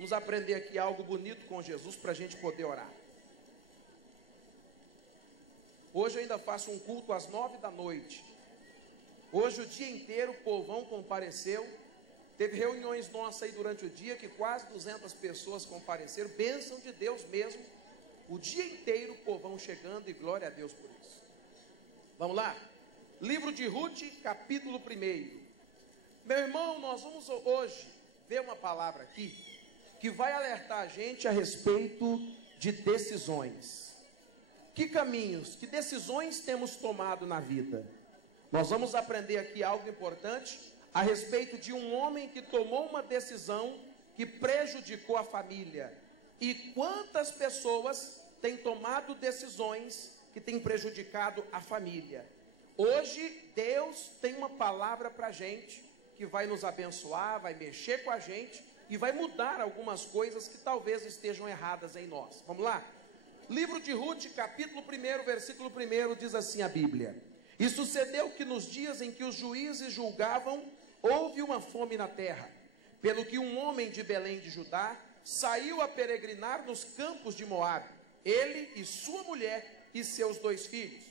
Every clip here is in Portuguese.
Vamos aprender aqui algo bonito com Jesus para a gente poder orar. Hoje eu ainda faço um culto às 9 da noite. Hoje o dia inteiro o povão compareceu. Teve reuniões nossas aí durante o dia que quase 200 pessoas compareceram. Bênção de Deus mesmo. O dia inteiro o povão chegando e glória a Deus por isso. Vamos lá? Livro de Ruth, capítulo 1. Meu irmão, nós vamos hoje ver uma palavra aqui que vai alertar a gente a respeito de decisões. Que caminhos, que decisões temos tomado na vida? Nós vamos aprender aqui algo importante a respeito de um homem que tomou uma decisão que prejudicou a família. E quantas pessoas têm tomado decisões que têm prejudicado a família? Hoje Deus tem uma palavra para a gente que vai nos abençoar, vai mexer com a gente e vai mudar algumas coisas que talvez estejam erradas em nós. Vamos lá? Livro de Ruth, capítulo 1, versículo 1, diz assim a Bíblia: E sucedeu que nos dias em que os juízes julgavam, houve uma fome na terra, pelo que um homem de Belém de Judá saiu a peregrinar nos campos de Moabe, ele e sua mulher e seus 2 filhos.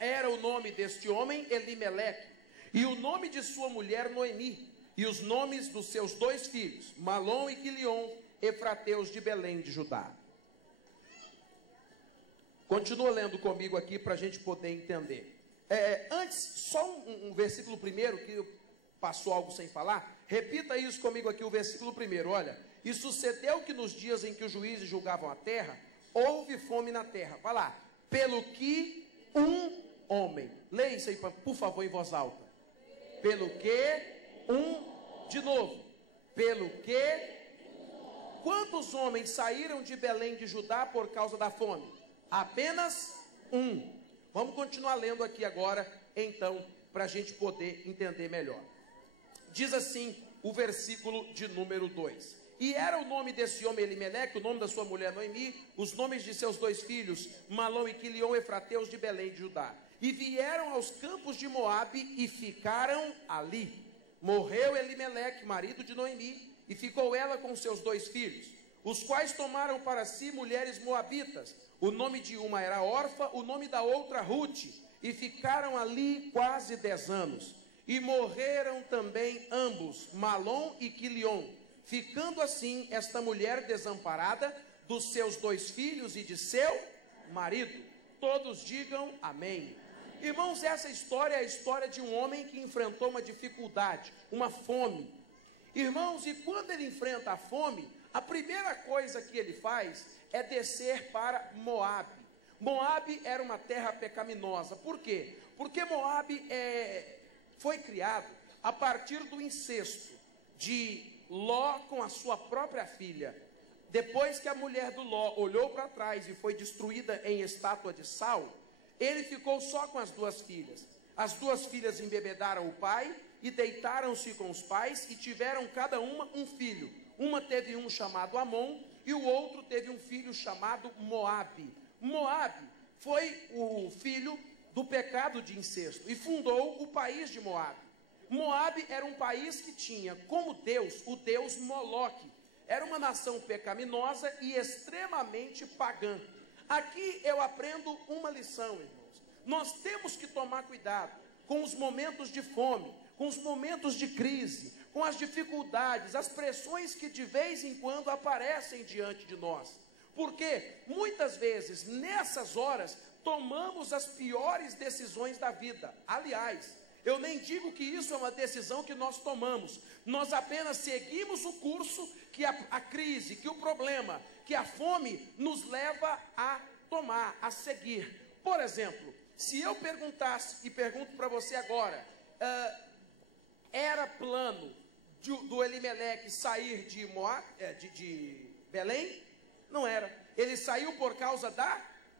Era o nome deste homem Elimeleque, e o nome de sua mulher Noemi, e os nomes dos seus 2 filhos, Malom e Quilion, efrateus de Belém de Judá. Continua lendo comigo aqui para a gente poder entender. Antes, só um versículo 1 que passou algo sem falar. Repita isso comigo aqui, o versículo 1. Olha, e sucedeu que nos dias em que os juízes julgavam a terra, houve fome na terra. Vai lá. Pelo que um homem. Leia isso aí, por favor, em voz alta. Pelo que de novo. Pelo que quantos homens saíram de Belém de Judá por causa da fome? Apenas um. Vamos continuar lendo aqui agora, então, para a gente poder entender melhor. Diz assim o versículo de número 2. E era o nome desse homem Elimeleque, o nome da sua mulher Noemi, os nomes de seus 2 filhos, Malom e Quilion, efrateus de Belém de Judá. E vieram aos campos de Moabe e ficaram ali. Morreu Elimeleque, marido de Noemi, e ficou ela com seus 2 filhos, os quais tomaram para si mulheres moabitas. O nome de uma era Orfa, o nome da outra Ruth, e ficaram ali quase 10 anos. E morreram também ambos, Malom e Quilion, ficando assim esta mulher desamparada dos seus 2 filhos e de seu marido. Todos digam amém. Irmãos, essa história é a história de um homem que enfrentou uma dificuldade, uma fome. Irmãos, e quando ele enfrenta a fome, a primeira coisa que ele faz é descer para Moabe. Moabe era uma terra pecaminosa. Por quê? Porque Moabe foi criado a partir do incesto de Ló com a sua própria filha. Depois que a mulher do Ló olhou para trás e foi destruída em estátua de sal, ele ficou só com as 2 filhas. As 2 filhas embebedaram o pai e deitaram-se com os pais e tiveram cada uma um filho. Uma teve um chamado Amon e o outro teve um filho chamado Moabe. Moabe foi o filho do pecado de incesto e fundou o país de Moabe. Moabe era um país que tinha como Deus o deus Moloque. Era uma nação pecaminosa e extremamente pagã. Aqui eu aprendo uma lição, irmãos. Nós temos que tomar cuidado com os momentos de fome, com os momentos de crise, com as dificuldades, as pressões que de vez em quando aparecem diante de nós. Porque muitas vezes, nessas horas, tomamos as piores decisões da vida. Aliás, eu nem digo que isso é uma decisão que nós tomamos. Nós apenas seguimos o curso que a crise, que o problema, que a fome nos leva a tomar, a seguir. Por exemplo, se eu perguntasse e pergunto para você agora, era plano do Elimeleque sair de Belém? Não era. Ele saiu por causa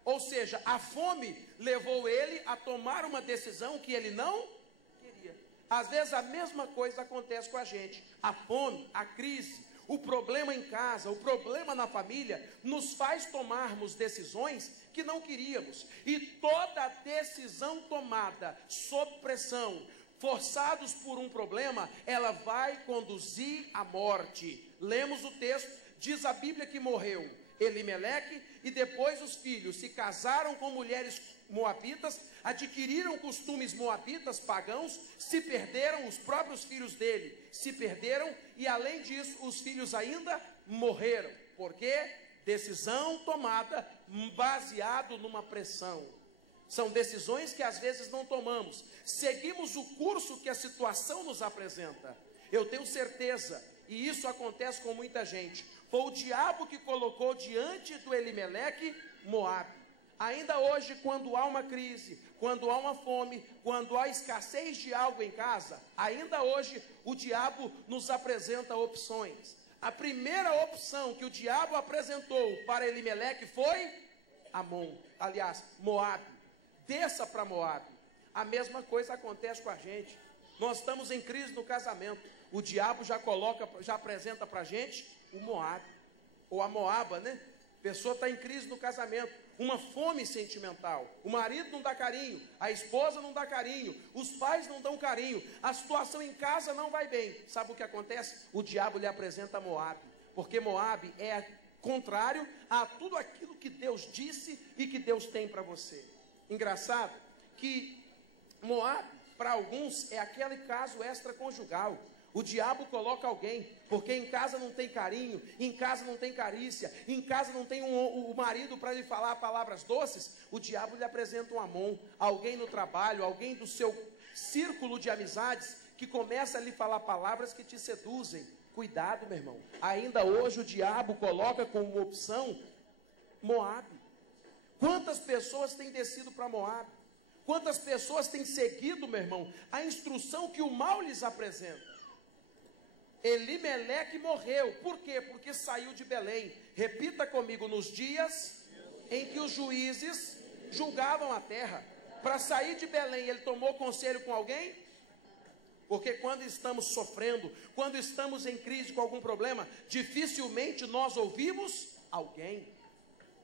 ou seja, a fome levou ele a tomar uma decisão que ele não queria. Às vezes a mesma coisa acontece com a gente. A fome, a crise, o problema em casa, o problema na família, nos faz tomarmos decisões que não queríamos. E toda decisão tomada sob pressão, forçados por um problema, ela vai conduzir à morte. Lemos o texto, Diz a Bíblia que morreu Elimeleque, e depois os filhos se casaram com mulheres moabitas, adquiriram costumes moabitas, pagãos, se perderam, os próprios filhos dele se perderam, e além disso, os filhos ainda morreram. Por quê? Decisão tomada baseado numa pressão. São decisões que às vezes não tomamos, seguimos o curso que a situação nos apresenta. Eu tenho certeza, e isso acontece com muita gente, foi o diabo que colocou diante do Elimeleque Moabe. Ainda hoje, quando há uma crise, quando há uma fome, quando há escassez de algo em casa, ainda hoje o diabo nos apresenta opções. A primeira opção que o diabo apresentou para Elimeleque foi Moabe. Desça para Moabe. A mesma coisa acontece com a gente. Nós estamos em crise no casamento. O diabo já apresenta para a gente o Moabe, ou a Moaba, né? A pessoa está em crise no casamento, uma fome sentimental. O marido não dá carinho, a esposa não dá carinho, os pais não dão carinho, a situação em casa não vai bem. Sabe o que acontece? O diabo lhe apresenta Moabe, porque Moabe é contrário a tudo aquilo que Deus disse e que Deus tem para você. Engraçado que Moabe, para alguns, é aquele caso extraconjugal. O diabo coloca alguém, porque em casa não tem carinho, em casa não tem carícia, em casa não tem o marido para lhe falar palavras doces. O diabo lhe apresenta um Amon, alguém no trabalho, alguém do seu círculo de amizades, que começa a lhe falar palavras que te seduzem. Cuidado, meu irmão. Ainda hoje o diabo coloca como opção Moabe. Quantas pessoas têm descido para Moabe? Quantas pessoas têm seguido, meu irmão, a instrução que o mal lhes apresenta? Elimeleque morreu. Por quê? Porque saiu de Belém. Repita comigo: nos dias em que os juízes julgavam a terra. Para sair de Belém, ele tomou conselho com alguém? Porque quando estamos sofrendo, quando estamos em crise com algum problema, dificilmente nós ouvimos alguém.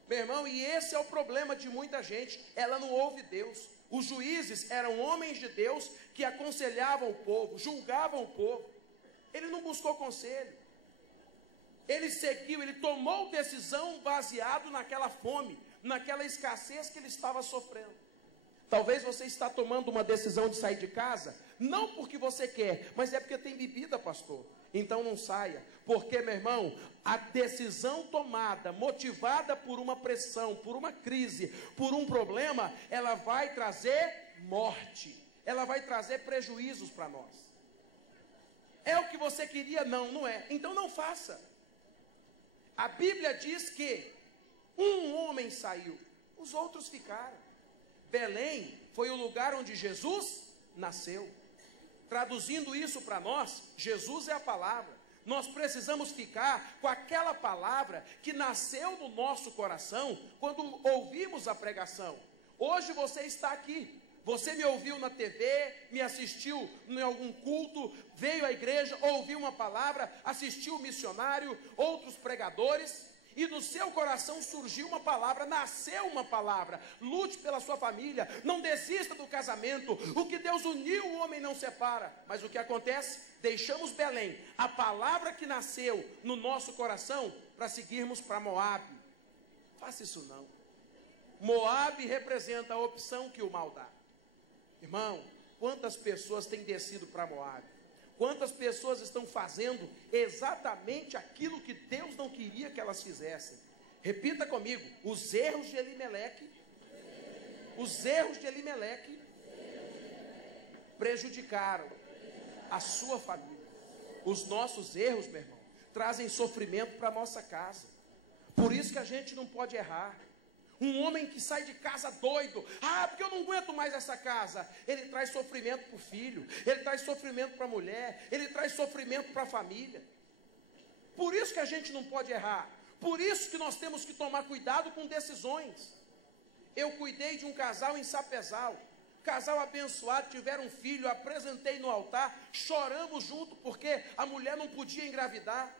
Meu irmão, e esse é o problema de muita gente, ela não ouve Deus. Os juízes eram homens de Deus que aconselhavam o povo, julgavam o povo. Ele não buscou conselho, ele seguiu, ele tomou decisão baseado naquela fome, naquela escassez que ele estava sofrendo. Talvez você está tomando uma decisão de sair de casa, não porque você quer, mas é porque tem bebida, pastor. Então não saia, porque, meu irmão, a decisão tomada, motivada por uma pressão, por uma crise, por um problema, ela vai trazer morte, ela vai trazer prejuízos para nós. É o que você queria? Não, não é. Então não faça. A Bíblia diz que um homem saiu, os outros ficaram. Belém foi o lugar onde Jesus nasceu. Traduzindo isso para nós, Jesus é a palavra. Nós precisamos ficar com aquela palavra que nasceu no nosso coração quando ouvimos a pregação. Hoje você está aqui. Você me ouviu na TV, me assistiu em algum culto, veio à igreja, ouviu uma palavra, assistiu o missionário, outros pregadores, e no seu coração surgiu uma palavra, nasceu uma palavra. Lute pela sua família, não desista do casamento. O que Deus uniu, o homem não separa. Mas o que acontece? Deixamos Belém, a palavra que nasceu no nosso coração, para seguirmos para Moabe. Faça isso não. Moabe representa a opção que o mal dá. Irmão, quantas pessoas têm descido para Moabe? Quantas pessoas estão fazendo exatamente aquilo que Deus não queria que elas fizessem? Repita comigo: os erros de Elimeleque prejudicaram a sua família. Os nossos erros, meu irmão, trazem sofrimento para a nossa casa. Por isso que a gente não pode errar. Um homem que sai de casa doido, porque eu não aguento mais essa casa, ele traz sofrimento para o filho, ele traz sofrimento para a mulher, ele traz sofrimento para a família. Por isso que a gente não pode errar, por isso que nós temos que tomar cuidado com decisões. Eu cuidei de um casal em Sapezal, casal abençoado, tiveram um filho, apresentei no altar, choramos junto porque a mulher não podia engravidar.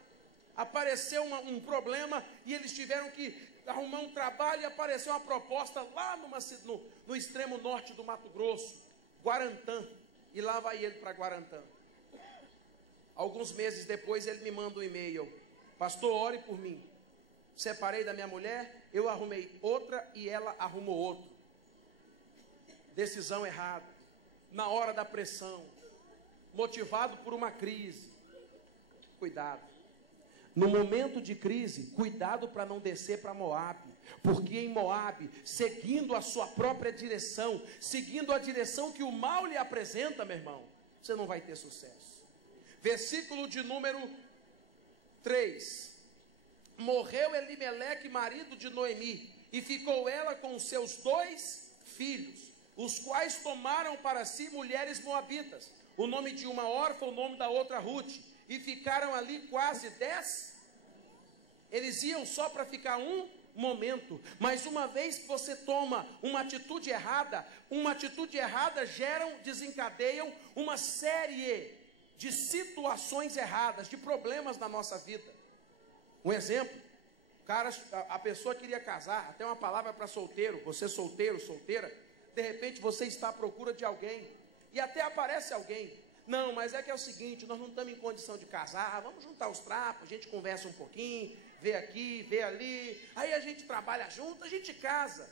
Apareceu um problema e eles tiveram que arrumar um trabalho, e apareceu uma proposta lá no extremo norte do Mato Grosso, Guarantã, e lá vai ele para Guarantã. Alguns meses depois ele me manda um e-mail: pastor, ore por mim. Separei da minha mulher, eu arrumei outra e ela arrumou outro. Decisão errada, na hora da pressão, motivado por uma crise. Cuidado. No momento de crise, cuidado para não descer para Moabe, porque em Moabe, seguindo a sua própria direção, seguindo a direção que o mal lhe apresenta, meu irmão, você não vai ter sucesso. Versículo de número 3. Morreu Elimeleque, marido de Noemi, e ficou ela com os seus 2 filhos, os quais tomaram para si mulheres moabitas, o nome de uma órfã, o nome da outra Ruth, e ficaram ali quase 10. Eles iam só para ficar um momento, mas uma vez que você toma uma atitude errada desencadeiam uma série de situações erradas, de problemas na nossa vida. Um exemplo, a pessoa queria casar, até uma palavra para solteiro, você solteiro, solteira, de repente você está à procura de alguém, e até aparece alguém. Não, mas é que é o seguinte, nós não estamos em condição de casar, vamos juntar os trapos, a gente conversa um pouquinho, vê aqui, vê ali, aí a gente trabalha junto, a gente casa.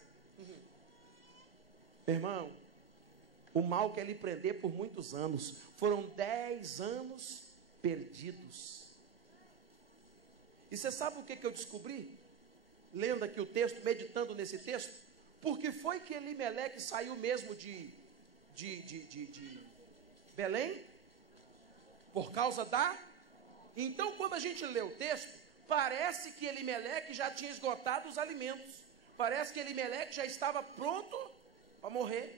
Meu irmão, o mal quer lhe prender por muitos anos, foram 10 anos perdidos. E você sabe o que eu descobri? Lendo aqui o texto, meditando nesse texto, porque foi que Elimeleque saiu mesmo de Belém? Por causa da... Então, quando a gente lê o texto, parece que Elimeleque já tinha esgotado os alimentos. Parece que Elimeleque já estava pronto para morrer.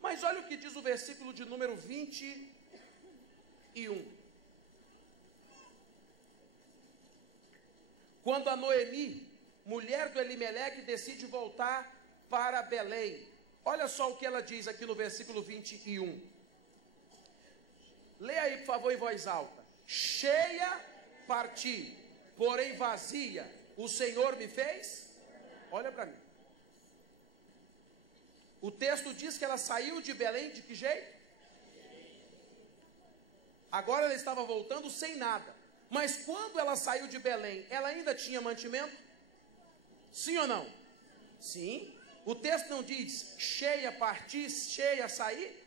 Mas olha o que diz o versículo de número 21. Quando a Noemi, mulher do Elimeleque, decide voltar para Belém. Olha só o que ela diz aqui no versículo 21. Leia aí, por favor, em voz alta. Cheia parti, porém vazia, o Senhor me fez? Olha para mim. O texto diz que ela saiu de Belém de que jeito? Agora ela estava voltando sem nada. Mas quando ela saiu de Belém, ela ainda tinha mantimento? Sim ou não? Sim. O texto não diz cheia partir, cheia sair?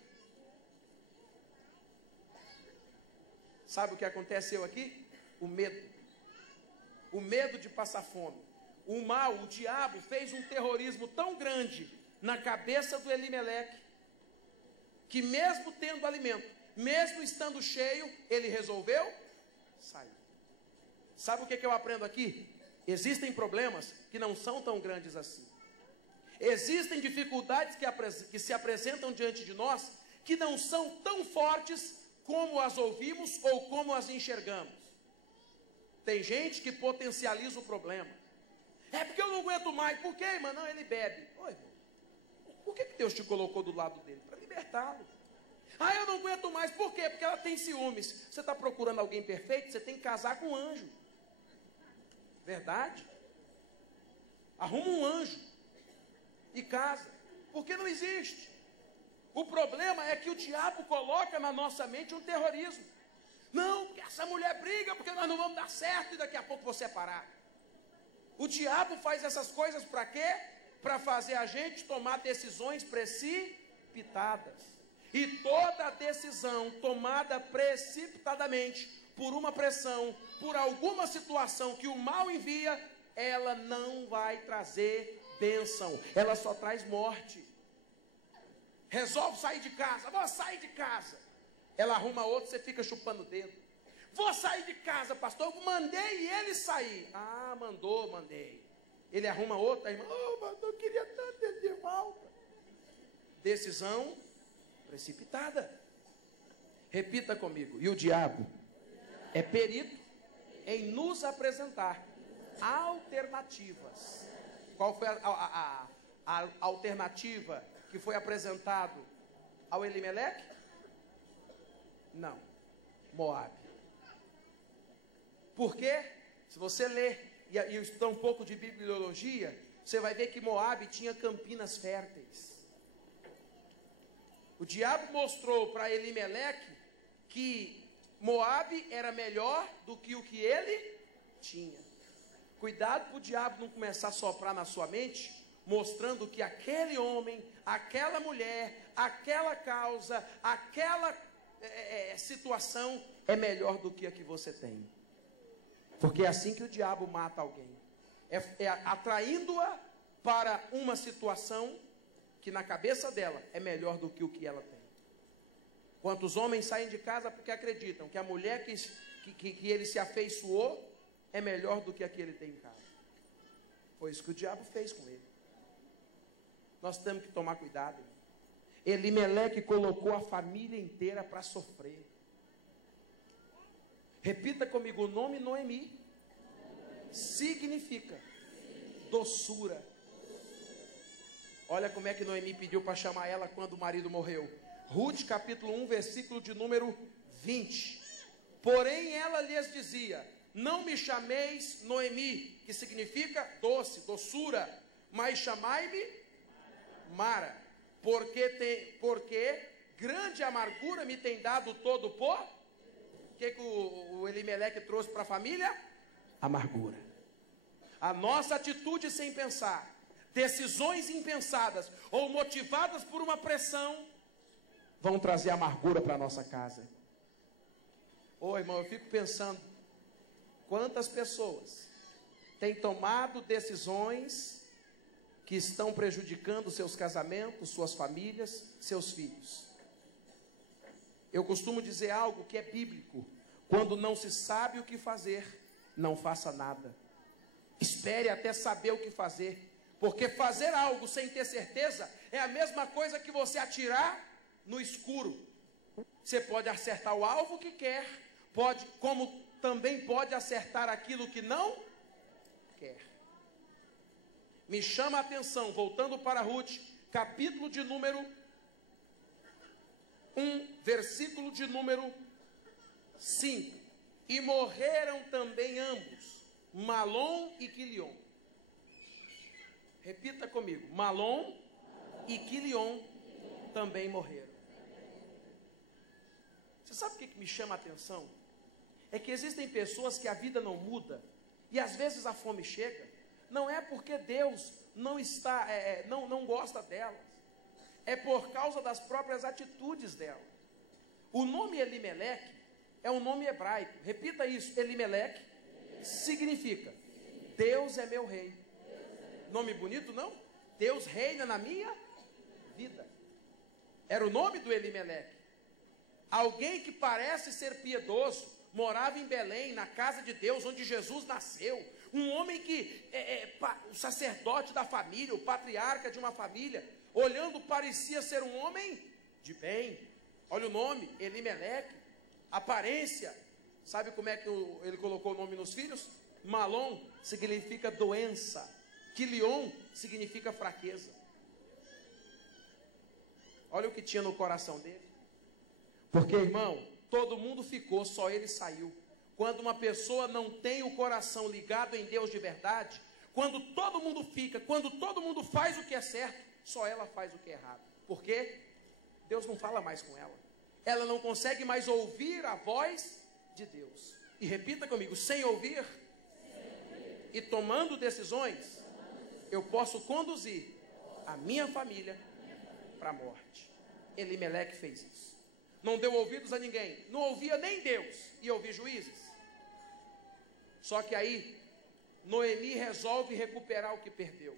Sabe o que aconteceu aqui? O medo. O medo de passar fome. O mal, o diabo, fez um terrorismo tão grande na cabeça do Elimeleque, que mesmo tendo alimento, mesmo estando cheio, ele resolveu sair. Sabe o que eu aprendo aqui? Existem problemas que não são tão grandes assim. Existem dificuldades que se apresentam diante de nós, que não são tão fortes como as ouvimos ou como as enxergamos. Tem gente que potencializa o problema. É porque eu não aguento mais. Por quê, irmão? Não, ele bebe. Ô, irmão, por que Deus te colocou do lado dele? Para libertá-lo. Ah, eu não aguento mais. Por quê? Porque ela tem ciúmes. Você está procurando alguém perfeito? Você tem que casar com um anjo. Verdade? Arruma um anjo e casa. Porque não existe. O problema é que o diabo coloca na nossa mente um terrorismo. Não, porque essa mulher briga, porque nós não vamos dar certo e daqui a pouco vou separar. O diabo faz essas coisas para quê? Para fazer a gente tomar decisões precipitadas. E toda decisão tomada precipitadamente, por uma pressão, por alguma situação que o mal envia, ela não vai trazer bênção, ela só traz morte. Resolve sair de casa, vou sair de casa. Ela arruma outro, você fica chupando o dedo. Vou sair de casa, pastor, eu mandei ele sair. Ah, mandei. Ele arruma outro, a irmã, pastor, eu queria tanto ele de volta. Decisão precipitada. Repita comigo. E o diabo é perito em nos apresentar alternativas. Qual foi a alternativa que foi apresentado ao Elimeleque? Não, Moabe. Por quê? Se você ler e estudar um pouco de bibliologia, você vai ver que Moabe tinha campinas férteis. O diabo mostrou para Elimeleque que Moabe era melhor do que o que ele tinha. Cuidado para o diabo não começar a soprar na sua mente, mostrando que aquele homem, aquela mulher, aquela causa, aquela situação é melhor do que a que você tem. Porque é assim que o diabo mata alguém. Atraindo-a para uma situação que na cabeça dela é melhor do que o que ela tem. Quantos homens saem de casa porque acreditam que a mulher que ele se afeiçoou é melhor do que a que ele tem em casa. Foi isso que o diabo fez com ele. Nós temos que tomar cuidado. Elimeleque colocou a família inteira para sofrer. Repita comigo, o nome Noemi significa doçura. Olha como é que Noemi pediu para chamar ela quando o marido morreu. Ruth capítulo 1, versículo de número 20. Porém ela lhes dizia: não me chameis Noemi, que significa doce, doçura, mas chamai-me Mara, porque grande amargura me tem dado todo o povo. O que o Elimeleque trouxe para a família? Amargura. A nossa atitude sem pensar, decisões impensadas ou motivadas por uma pressão, vão trazer amargura para a nossa casa. Ô irmão, eu fico pensando, quantas pessoas têm tomado decisões que estão prejudicando seus casamentos, suas famílias, seus filhos. Eu costumo dizer algo que é bíblico: quando não se sabe o que fazer, não faça nada. Espere até saber o que fazer, porque fazer algo sem ter certeza é a mesma coisa que você atirar no escuro. Você pode acertar o alvo que quer, como também pode acertar aquilo que não quer. Me chama a atenção, voltando para Ruth, capítulo de número 1, versículo de número 5. E morreram também ambos, Malom e Quilion. Repita comigo, Malom e Quilion também morreram. Você sabe o que me chama a atenção? É que existem pessoas que a vida não muda, e às vezes a fome chega, não é porque Deus não gosta delas, é por causa das próprias atitudes delas. O nome Elimeleque é um nome hebraico. Repita isso, Elimeleque significa Deus é meu rei. Nome bonito, não? Deus reina na minha vida. Era o nome do Elimeleque. Alguém que parece ser piedoso, morava em Belém, na casa de Deus, onde Jesus nasceu. Um homem que o sacerdote da família, o patriarca de uma família, olhando parecia ser um homem de bem. Olha o nome, Elimeleque. Aparência. Sabe como é que ele colocou o nome nos filhos? Malom significa doença. Quilion significa fraqueza. Olha o que tinha no coração dele. Porque, irmão, todo mundo ficou, só ele saiu. Quando uma pessoa não tem o coração ligado em Deus de verdade, quando todo mundo fica, quando todo mundo faz o que é certo, só ela faz o que é errado. Por quê? Deus não fala mais com ela. Ela não consegue mais ouvir a voz de Deus. E repita comigo, sem ouvir e tomando decisões, eu posso conduzir a minha família para a morte. Elimeleque fez isso. Não deu ouvidos a ninguém, não ouvia nem Deus, e ouvia juízes. Só que aí, Noemi resolve recuperar o que perdeu.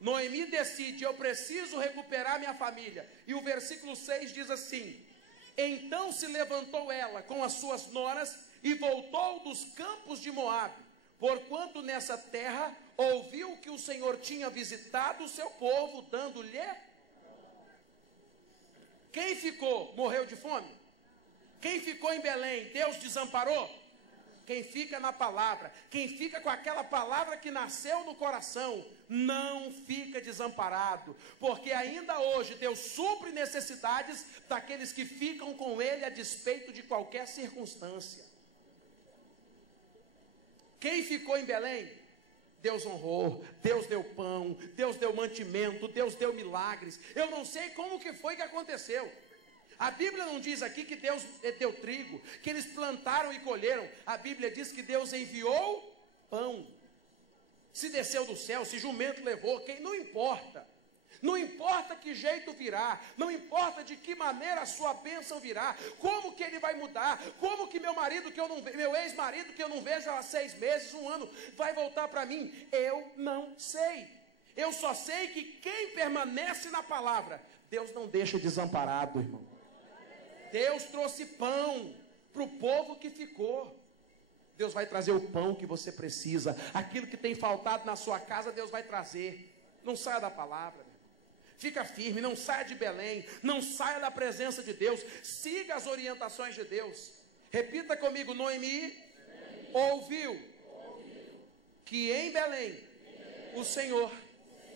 Noemi decide, eu preciso recuperar minha família. E o versículo 6 diz assim: então se levantou ela com as suas noras e voltou dos campos de Moabe, porquanto nessa terra ouviu que o Senhor tinha visitado o seu povo, dando-lhe. Quem ficou, morreu de fome? Quem ficou em Belém, Deus desamparou? Quem fica na palavra, quem fica com aquela palavra que nasceu no coração, não fica desamparado, porque ainda hoje Deus supre necessidades daqueles que ficam com Ele a despeito de qualquer circunstância. Quem ficou em Belém, Deus honrou, Deus deu pão, Deus deu mantimento, Deus deu milagres. Eu não sei como que foi que aconteceu. A Bíblia não diz aqui que Deus deu trigo, que eles plantaram e colheram. A Bíblia diz que Deus enviou pão. se desceu do céu, se jumento levou, quem não importa. Não importa que jeito virá, não importa de que maneira a sua bênção virá, como que ele vai mudar, como que meu marido que eu não meu ex-marido que eu não vejo há 6 meses, 1 ano, vai voltar para mim. Eu não sei. Eu só sei que quem permanece na palavra, Deus não deixa desamparado, irmão. Deus trouxe pão para o povo que ficou. Deus vai trazer o pão que você precisa. Aquilo que tem faltado na sua casa, Deus vai trazer. Não saia da palavra. Fica firme, não saia de Belém, não saia da presença de Deus, siga as orientações de Deus. Repita comigo: Noemi ouviu que em Belém o Senhor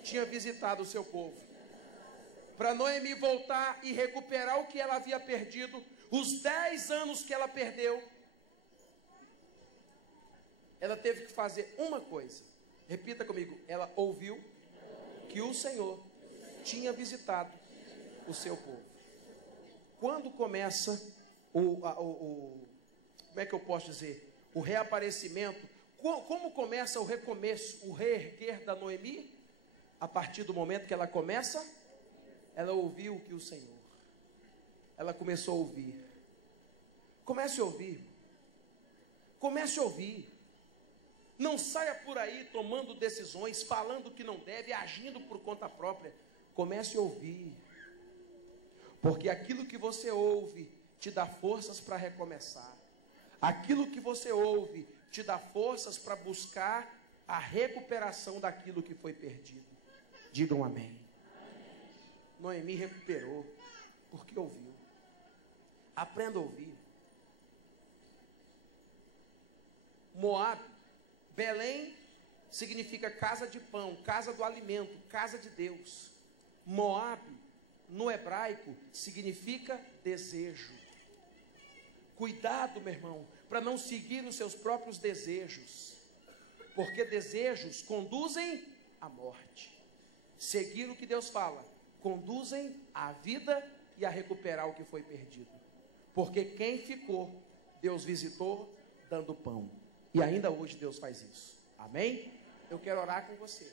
tinha visitado o seu povo. Para Noemi voltar e recuperar o que ela havia perdido, os 10 anos que ela perdeu, ela teve que fazer uma coisa. Repita comigo: ela ouviu que o Senhor tinha visitado o seu povo. Quando começa como é que eu posso dizer? O reaparecimento. Como começa o recomeço, o reerguer da Noemi? A partir do momento que ela começa, ela ouviu que o Senhor. Ela começou a ouvir. Comece a ouvir. Comece a ouvir. Não saia por aí tomando decisões, falando que não deve, agindo por conta própria. Comece a ouvir, porque aquilo que você ouve te dá forças para recomeçar. Aquilo que você ouve te dá forças para buscar a recuperação daquilo que foi perdido. Digam amém. Noemi recuperou, porque ouviu. Aprenda a ouvir. Moabe, Belém significa casa de pão, casa do alimento, casa de Deus. Moabe, no hebraico, significa desejo. Cuidado, meu irmão, para não seguir os seus próprios desejos, porque desejos conduzem à morte. Seguir o que Deus fala, conduzem à vida e a recuperar o que foi perdido. Porque quem ficou, Deus visitou dando pão. E ainda hoje Deus faz isso. Amém? Eu quero orar com você.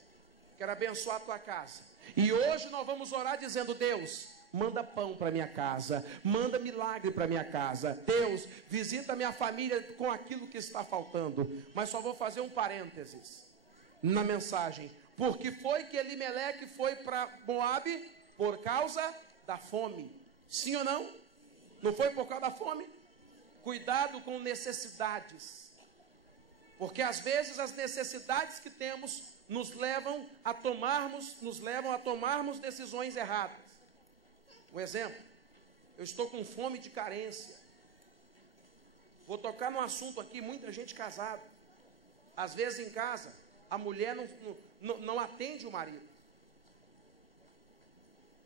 Quero abençoar a tua casa. E hoje nós vamos orar dizendo: Deus, manda pão para minha casa, manda milagre para minha casa. Deus, visita a minha família com aquilo que está faltando. Mas só vou fazer um parênteses na mensagem. Porque foi que Elimeleque foi para Moabe por causa da fome. Sim ou não? Não foi por causa da fome? Cuidado com necessidades. Porque às vezes as necessidades que temos nos levam a tomarmos decisões erradas. Um exemplo: eu estou com fome de carência. Vou tocar num assunto aqui, muita gente casada. Às vezes em casa, a mulher não atende o marido.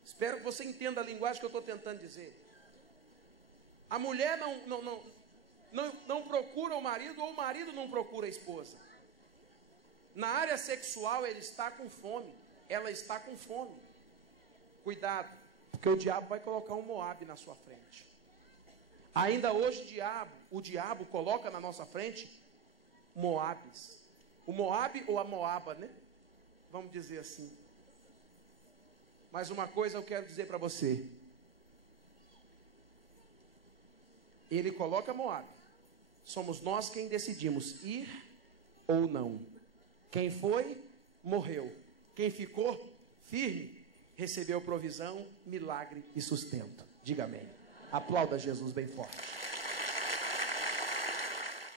Espero que você entenda a linguagem que eu estou tentando dizer. A mulher não procura o marido, ou o marido não procura a esposa. Na área sexual ele está com fome, ela está com fome. Cuidado, porque o diabo vai colocar um Moabe na sua frente. Ainda hoje o diabo coloca na nossa frente Moabes. O Moabe ou a Moaba, né? Vamos dizer assim. Mas uma coisa eu quero dizer para você. Ele coloca Moabe. Somos nós quem decidimos ir ou não. Quem foi, morreu. Quem ficou firme, recebeu provisão, milagre e sustento. Diga amém. Aplauda Jesus bem forte.